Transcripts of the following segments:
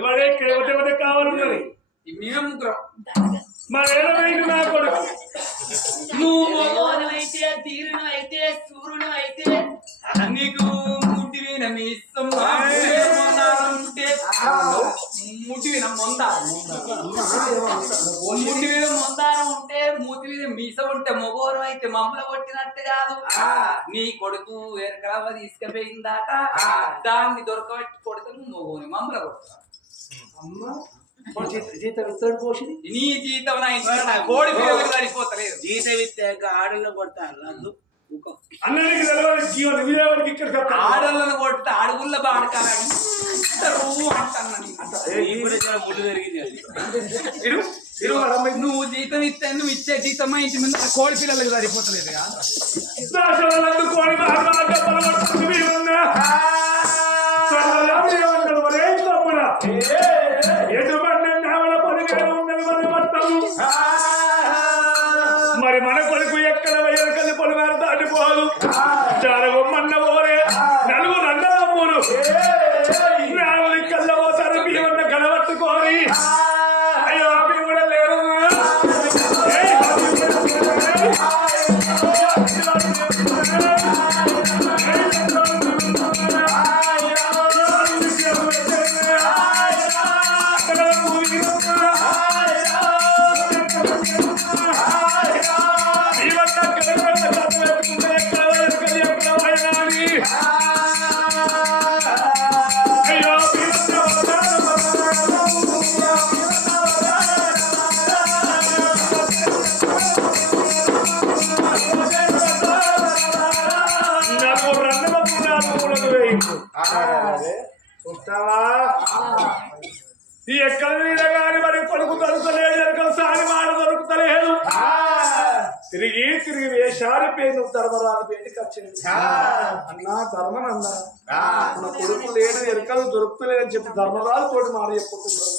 ఎవరే కావాలన్నది మేమే ముగ్గురం. మరేమైంది నా కొడుకు? నువ్వు మగవానైతే తీరును అయితే సూర్యుడు అయితే నీకు ముట్టివిన మీ ముట్టివిన మొందారం ఉంటే మూతి మీద మీస ఉంటే మొగోరం అయితే మమ్మల్ని కొట్టినట్టు కాదు. నీ కొడుకు ఎరకలవ తీసుకుపోయిందాట దాన్ని దొరకబెట్టి కొడితే నువ్వు మొగోని మమ్మల్ని కొడతా. జీతం ఇస్తాడు పోషి నీ జీతం కోడి పిల్లలకు సరిపోతలేదు. జీతం ఇస్తే ఆడల్లో కొడతారు అన్నకి జీవన విజయవాడికి ఇక్కడ ఆడలను కొడితే అడుగుల్లో బాడకాలని నువ్వు జీతం ఇస్తే నువ్వు ఇచ్చే జీతం ఇంటి మీద కోడి పిల్లలకు సరిపోతలేదు. మరి మన కొడుకు ఎక్కడ ఎరకల్లి పొలిమేర దాటిపోదు. జరగమన్న పోరే నలుగురు అన్నదమ్ములు నాలుగు కళ్ళ పోతారు బియ్యమన్న కనబట్టుకోని అయ్యో కూడా లేరు. ఎక్కడ మీద కానీ మరి కొడుకు దొరుకుతలేదు, ఎక్కడ సారి మాట దొరుకుతలేదు. తిరిగి తిరిగి వేషారి పేరు ధర్మరాజు పేరుకి వచ్చింది. అన్నా ధర్మనన్నా నా కొడుకు లేడు ఎరకలు దొరుకుతలేదని చెప్పి ధర్మరాజు తోటి మాట చెప్పుకుంటున్నారు.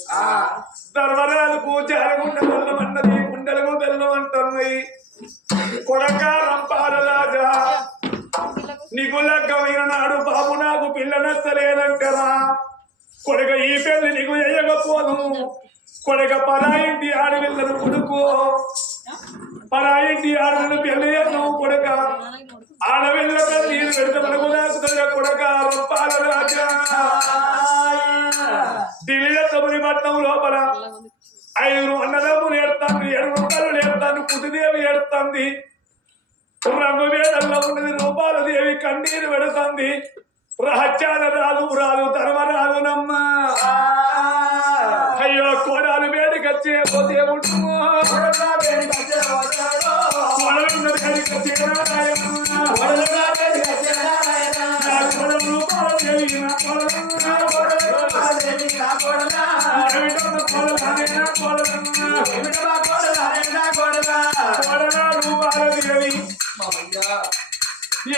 ధర్మరాజుకు జారగుండె బెల్లమన్నది, గుండెలకు బెల్లం అంటున్నాయి. కొడక రంపారలాగా నీకు లగ్గమైన నాడు బాబు నాకు పిల్ల నచ్చలేదంటారా? కొడుక ఈ పెళ్లి నీకు ఎయ్యకపోను. కొడుక పరాయింటి ఆడపిల్లను కొడుకు పరాయింటి ఆడలను పెళ్లి నువ్వు కొడుక ఆడపిల్లక నీరు పెడితే మనకు దాకుతుందా? కొడుక రొప్పాల రాజా ఢిల్లీలో 9 పట్నం లోపల 5 అన్నదమ్ములు ఏడుతాను, 7 రూపాయలు ఏడుతాను, కుటిదేవి ఏడుతుంది, రంగు వేడల్లో ఉన్నది రూపాలదేవి కన్నీరు పెడుతుంది. రహస్యాల రాదు రాదు ధర్మరాదు నమ్మ. అయ్యో కోడాలు వేడికొచ్చే పోతే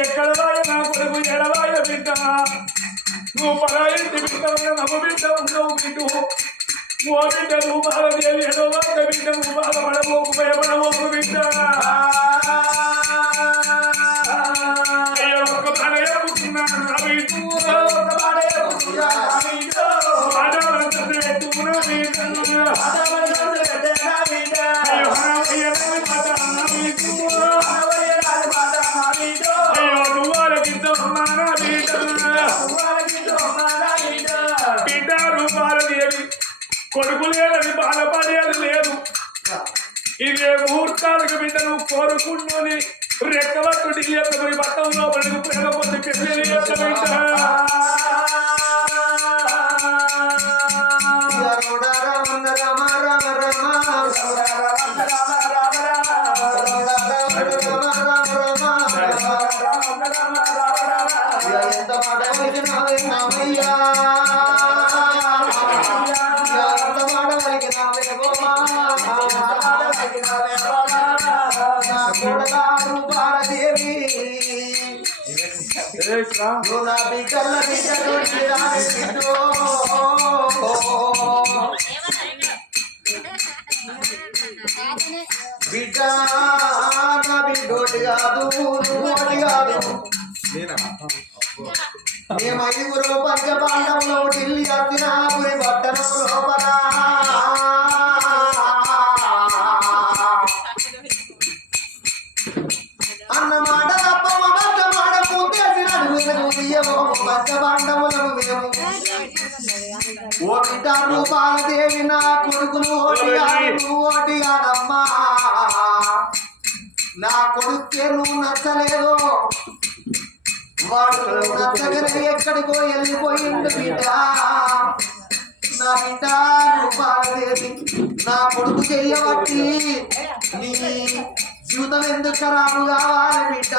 ఎక్కడ నా కొడుకు ఎడవాయ బిడ్డ, నువ్వు పరాయింటి బిడ్డ నవ్వు బిడ్డ ఉండవు బిడ్డు. ఓ బిడ్డ రూపాలదేవి ఎడవాయ బిడ్డ, నువ్వు బాధపడబోకు భయపడబోకు బిడ్డ. ఒక పడయ పుట్టినాను నా బిడ్డు, ఒక పడయ బిడ్డ రూపాలదేవి కొడుకు లేదని బాధపడేది లేదు. ఇదే ముహూర్తాలకు బిడ్డ నువ్వు కోరుకున్నది రెక్కబట్టు ఢిల్లీ ఎత్తబడి పట్టం లోపలికి ప్రేమపొంది పెళ్లి బిడ్డ. ఏమన్నా బిడ్డ నా బిడ్డోటి కాదు నువ్వోటి కాదు మేము ఐదుగురు పంచపాండంలో ఢిల్లీ వచ్చిన పురి పట్టణం లోపల అన్నమాట తప్ప మాట మాట పూర్తియేసినడు పంచపాండవులకు మేము ఓ బిడ్డ రూపాలదేవి నా కొడుకులు ఓటి కాదు ఓటి కాదమ్మా నా కొడుకే నువ్వు నచ్చలేదు వాడు నచ్చగలిగి ఎక్కడికో వెళ్ళిపోయిండు బిడ్డ నా బిడ్డ రూపాలదేవి నా కొడుకు చెయ్యబట్టి నీ జీవితం ఎందుకు ఖరాబు కావాలి బిడ్డ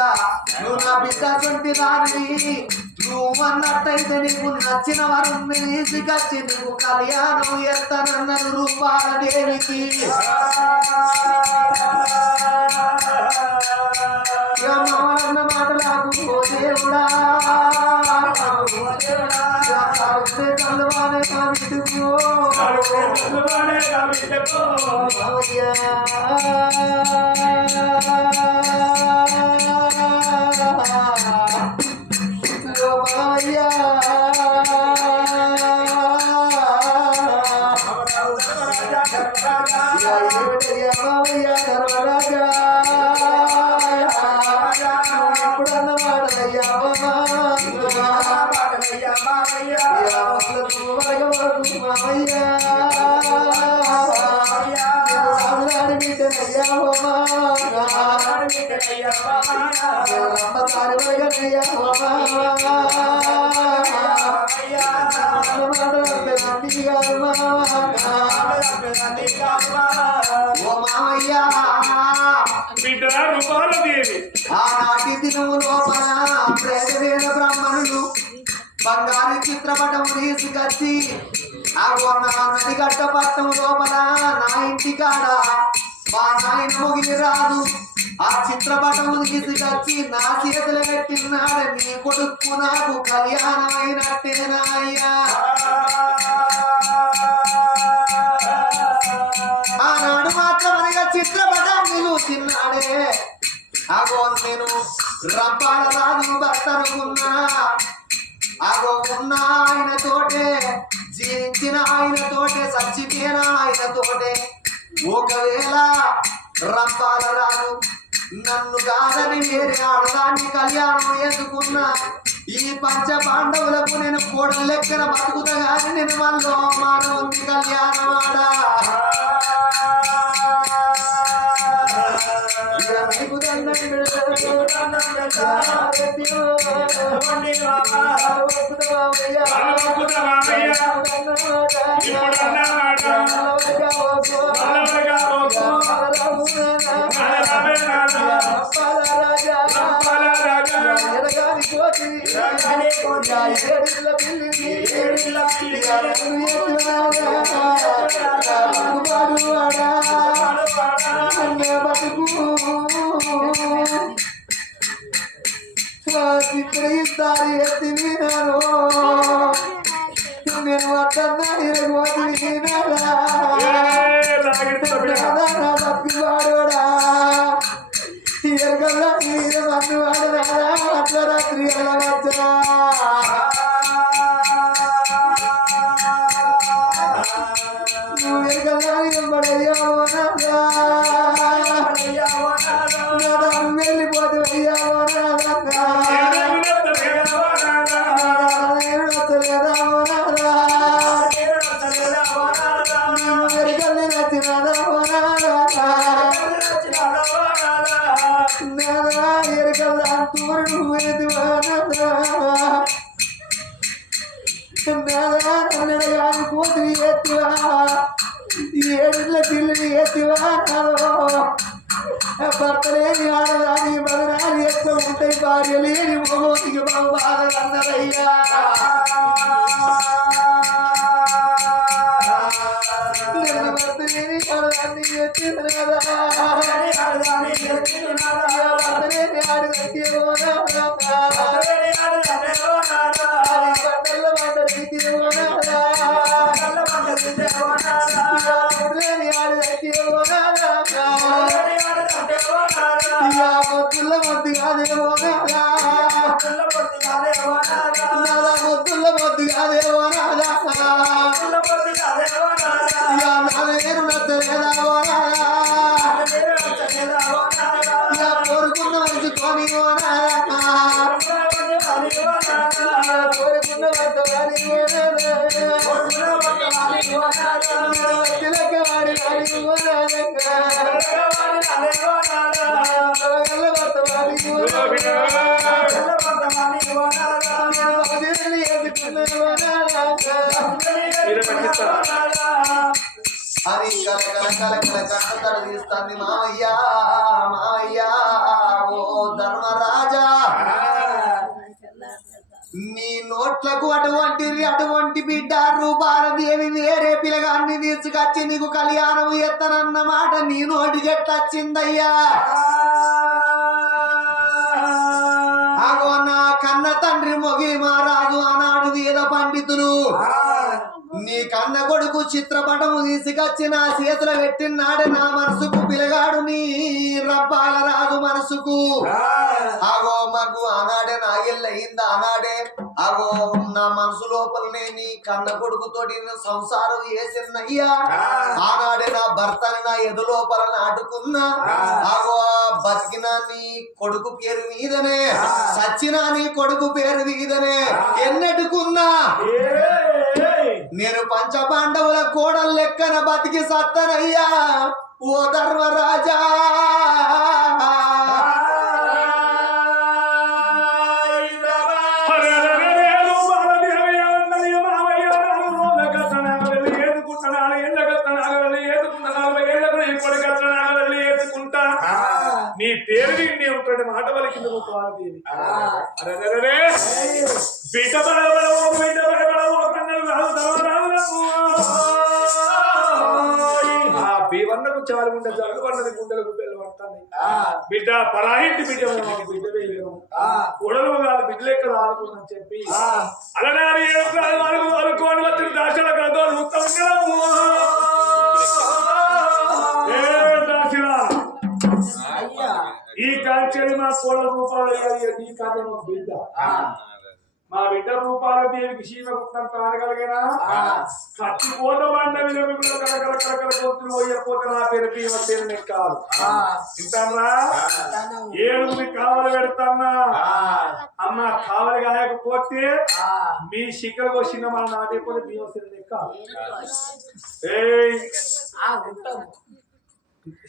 నువ్వు నా బిడ్డ సొంటి దానివి నువ్వు అన్నట్టయితే నీకు నచ్చిన వారిని తీసుకొచ్చి నీకు కళ్యాణం ఎత్తనన్నది రూపాలదేవికి అన్న మాటలకు దేవుడా కల్లువానే కావిడుకో ఆనాటి దినము లోపల ప్రేమవేద బ్రాహ్మణులు బంగారు చిత్రపటం తీసుకొచ్చి ఆ నది గట్ట పట్టం లోపల నా ఇంటికాడ మా నాయన మొగిలి రాదు ఆ చిత్రపటం తీసుకొచ్చి నా చేతులు పెట్టినాడు నీ కొడుకు నాకు కళ్యాణం అయినట్టేనా అయ్యా ఆనాడు మాత్రమనగా చిత్రపటాన్ని చూసినాడే అగో నేను రంపాల రాజు భర్తనుకున్నా అగో ఉన్న ఆయన తోటే జీవించిన ఆయన తోటే చచ్చిపోయిన ఆయన తోటే ఒకవేళ రంపాల రాజు నన్ను కాదని వేరే ఆడదాన్ని కళ్యాణం చేసుకున్నా ఈ పంచ పాండవులకు నేను కోడలు లెక్కన బతుకుతా కానీ నేను మళ్ళీ మానవుని కళ్యాణం ఆడా చిత్రయిస్తారు ఎత్తి వినాను నేను అట్టన్నా తప్పివాడోడా ఎరగల్లా నీరు మందు వాడరాడా అర్ధరాత్రి వెళ్ళవచ్చా నువ్వు ఎరగల్లా ఎంబడయ్యావో వెళ్ళిపోతే అయ్యావో కూతురు ఎత్తివా ఏడుల పిల్లని ఎత్తివా భర్త లేని ఆడదాని బదనాలు ఎక్కువ ఉంటాయి భార్య లేని మగోతికి బాధలు అన్నారయ్యా భర్త లేని ఆడదాన్ని ఎత్తినారా భర్త లేని ఆడదాన్ని పంటల పంట రీతి ముద్దుల మొద్దు కాదేమో నాదా ముద్దుల మొద్దు కాదేమో నాదా నేను నచ్చలేదావో నాదా కోరుకున్న మంచుకొని కోరుకున్న తిలకవాడి హరి కల కల కల కల కట్టతడు తీస్తాంది మామయ్య మామయ్య ఓ ధర్మరాజా నీ నోట్లకు అటువంటి బిడ్డ రూపాలదేవి వేరే పిల్లగాన్ని తీసుకొచ్చి నీకు కళ్యాణం ఎత్తనన్న మాట నీ నోటికి ఎట్లొచ్చిందయ్యా అగో నా కన్న తండ్రి మొగి మహారాజు ఆనాడు వేద పండితులు నీ కన్న కొడుకు చిత్రపటము తీసుకొచ్చి నా చేతులు పెట్టినాడు నా మనసుకు పిలగాడు నీ రబ్బాల రాజు మనసుకు అగో మాకు ఆనాడే నాగిల్లయింది ఆనాడే అగో నా మనసు లోపలనే నీ కన్న కొడుకుతోటి సంసారం చేసినయ్యా ఆనాడే నా భర్తని నా ఎదు లోపల నాటుకున్నా అగో బతికినా నీ కొడుకు పేరు మీదనే సచ్చినా నీ కొడుకు పేరు మీదనే ఎన్నెట్టుకున్నా నేను పంచపాండవుల కోడలు లెక్కన బతికి సత్తనయ్యా ఓ ధర్మరాజా నీ పేరు విని ఉంటాడు మాట పలికింది రూపాలదేవి బిడ్డ ఆ బీవన్నకు చాలు ఉండే జరుగు పన్నది గుండెలకు బెల్లు పడుతుంది బిడ్డ పరాయింటి బిడ్డ బిడ్డ వేయలేము కొడలు కాదు బిడ్డ లెక్క రాదుకుందని చెప్పి అలనాడు అనుకోని వచ్చిన దాశల కలతో ఉత్తము ఈ కాంచెలు మా కోడల రూపాలు ఈ కాంచెలు ఒక బిడ్డ మా బిడ్డ రూపాల దేవికి శీలగుప్తం తానగలిగినా కత్తి కోట బండ కలకల కొత్తులు పోయకపోతే నా పేరు భీమ పేరు కాదు తింటారా ఏడుగురి కావలి పెడతాన్నా అమ్మ కావలి కాయకపోతే మీ శిఖర వచ్చిన మన నాటైపోతే భీమసేన కాదు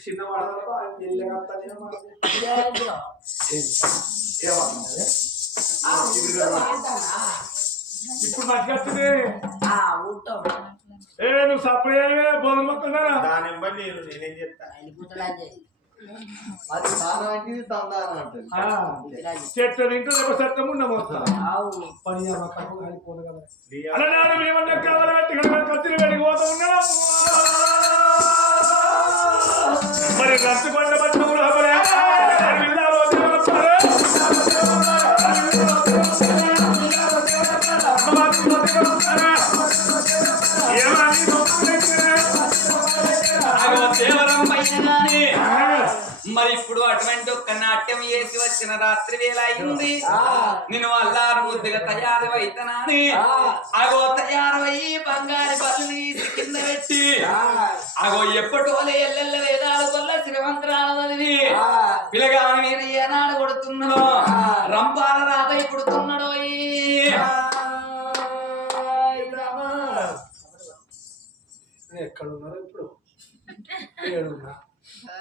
చిన్నవాడు ఇప్పుడు నాకు వస్తుంది నువ్వు సప్లై బోధన మొత్తం దాని ఇబ్బంది నేనేం చెప్తా చెట్టు తింటే సత్యం ఉన్న మొత్తం పని అలనాడు మేమన్నా కావాలంటే కత్తిని వెళ్ళి పోతా ఉన్నాం మరి రచ్చకొండ పట్టణంలో మరి ఇప్పుడు అటువంటి ఒక్క నాట్యం చేసి వచ్చిన రాత్రి వేళ అయింది నేను అల్లారు ముద్దుగా తయారు అయితనాని అగో తయారయ్యి బంగారు బల్లు తీసి కింద పెట్టి అగో ఎప్పటోలే ఎల్లెల్ల వేదాలు వల్ల శ్రీమంత్రాలు పిల్లగా నేను ఏనాడు కొడుతున్నాడో రంపాల రాధ పుడుతున్నాడో ఎక్కడున్నారు ఇప్పుడు ఏడున్నా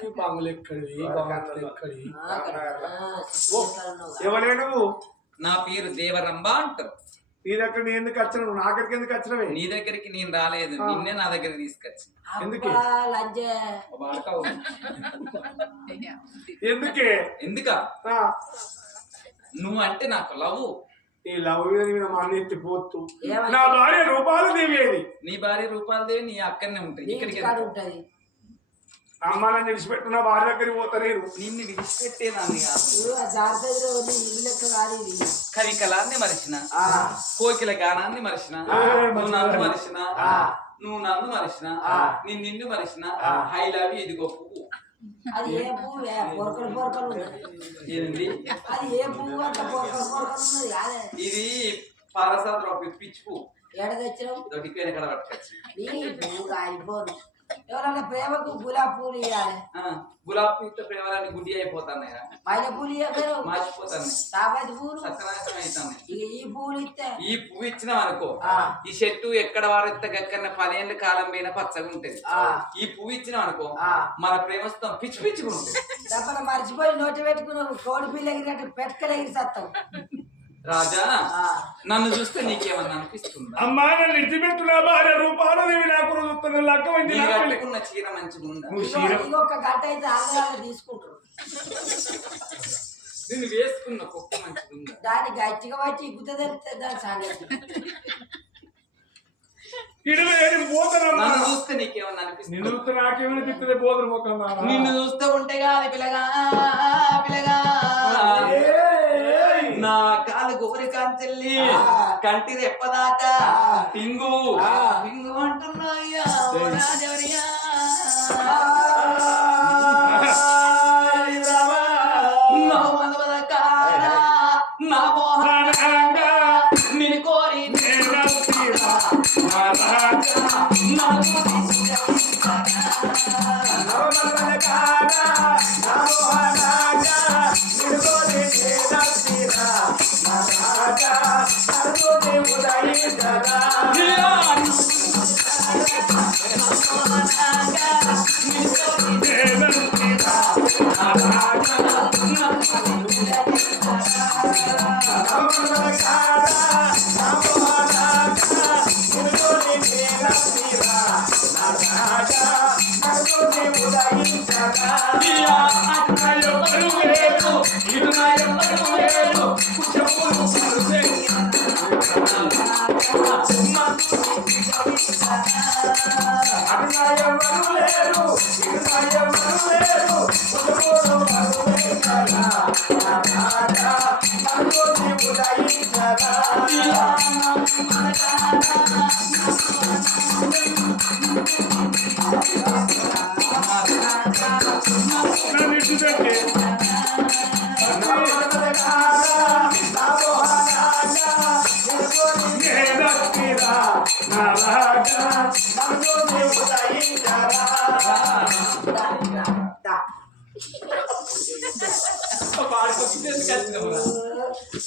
ఈ బంగులు ఎక్కడివి బంగులు ఎక్కడివి ఎవరైనా నా పేరు దేవరంబ అంటారు నీ దగ్గర నేను ఎందుకు వచ్చిన నా దగ్గరికి ఎందుకు వచ్చినవే నీ దగ్గరికి నేను రాలేదు నిన్నే నా దగ్గర తీసుకొచ్చి ఎందుకే ఎందుక నువ్వు అంటే నాకు లవ్ ఈ లవ్ ఎత్తిపోతూ నా భార్య రూపాలు దేవేది నీ భార్య రూపాలు దేవి నీ అక్కడనే ఉంటాయి ఇక్కడికి ఉంటది అమ్మాయిని విడిచిపెట్టిన భార్య దగ్గరికి పోతలేరు నిన్ను విడిచిపెట్టేదాన్ని కాదు కవికలాన్ని మరిచిన కోకిల గానాన్ని మరిచిన నువ్వు నన్ను మరిచిన నువ్వు నన్ను మరిచిన నేను నిన్ను మరిచిన ఐ లవ్ ఇదిగో పువ్వు అది ఏ పువ్వు పొరకలు పొరకలు ఉన్నది. ఏంది అది ఏ పువ్వు అంత పొరకలు పొరకలు ఉన్నది కాదే. ఇది పారసాద్రం పిచ్చి పువ్వు ఎడ తెచ్చినావు దొడ్డిపోయిన కడ పట్టుకొచ్చి నీ పువ్వు అయిపోదు. ఎవరన్నా ప్రేమకు గులాబీ పూలు ఇవ్వాలి, గులాబీ పూలతో ప్రేమలన్నీ గుడ్డి అయిపోతాయి మైల పూలు ఇవ్వరు, మార్చిపోతాయి తాపతి పూలు. సత్యనాశనం అవుతాయి. ఇక ఈ పూలు ఇస్తే ఈ పువ్వు ఇచ్చినాం అనుకో ఈ చెట్టు ఎక్కడ వారెత్త గక్కన 10 ఏళ్ళ కాలం పైన పచ్చగా ఉంటది. ఈ పువ్వు ఇచ్చినాం అనుకో మన ప్రేమస్తం పిచ్చి పిచ్చిగా ఉంటుంది. తప్పన మర్చిపోయి నోటి పెట్టుకున్నావు కోడి పిల్ల ఎగిరినట్టు పెట్టుకలు ఎగిరి సత్తావు. రాజా నన్ను చూస్తే నీకేమన్నా అనిపిస్తుందా? అమ్మా నన్ను ఇచ్చిపెట్టున్నా భార్య రూపాలదేవి నాకు చూస్తున్న లక్క వంటి నీ నాకు కట్టుకున్న చీర మంచిగా ఉందా? ఇంకొక గంట అయితే అందరూ తీసుకుంటారు. నిన్ను వేసుకున్న కుక్క మంచిగా ఉందా? దాన్ని గట్టిగా వచ్చి ఇగ్గుత తెలుస్తుంది దాని సంగతి. ఇడివేది పోతానమ్మా నన్ను చూస్తే నీకేమన్నా అనిపిస్తుంది? నిన్ను చూస్తే నాకేమనిపిస్తుంది పోదురు మొక్కలు నిన్ను చూస్తే ఉంటే కాదు పిల్లగా పిల్లగా నా కాలు గోరి కాంచెల్లి కంటి రెప్పదాకా టింగు టింగు అంటున్నాయ్యా ఓ రాజవరియా. నా మనవద కాడ నా మోహన నిన్ను కోరి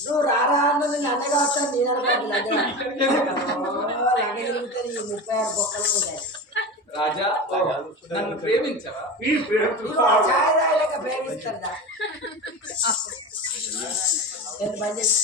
నువ్వు రారా అన్నది నన్నగా వస్తాను నేను అనుకోండి. తిరుగుతుంది ఈ 36 బొక్కలు ఉన్నాయి. రాజా నన్ను ప్రేమించవా? ఈ ప్రేమ ఛాయ్ రాయలేక ప్రేమిస్తారు దా. ఎంత బంద్ చేసి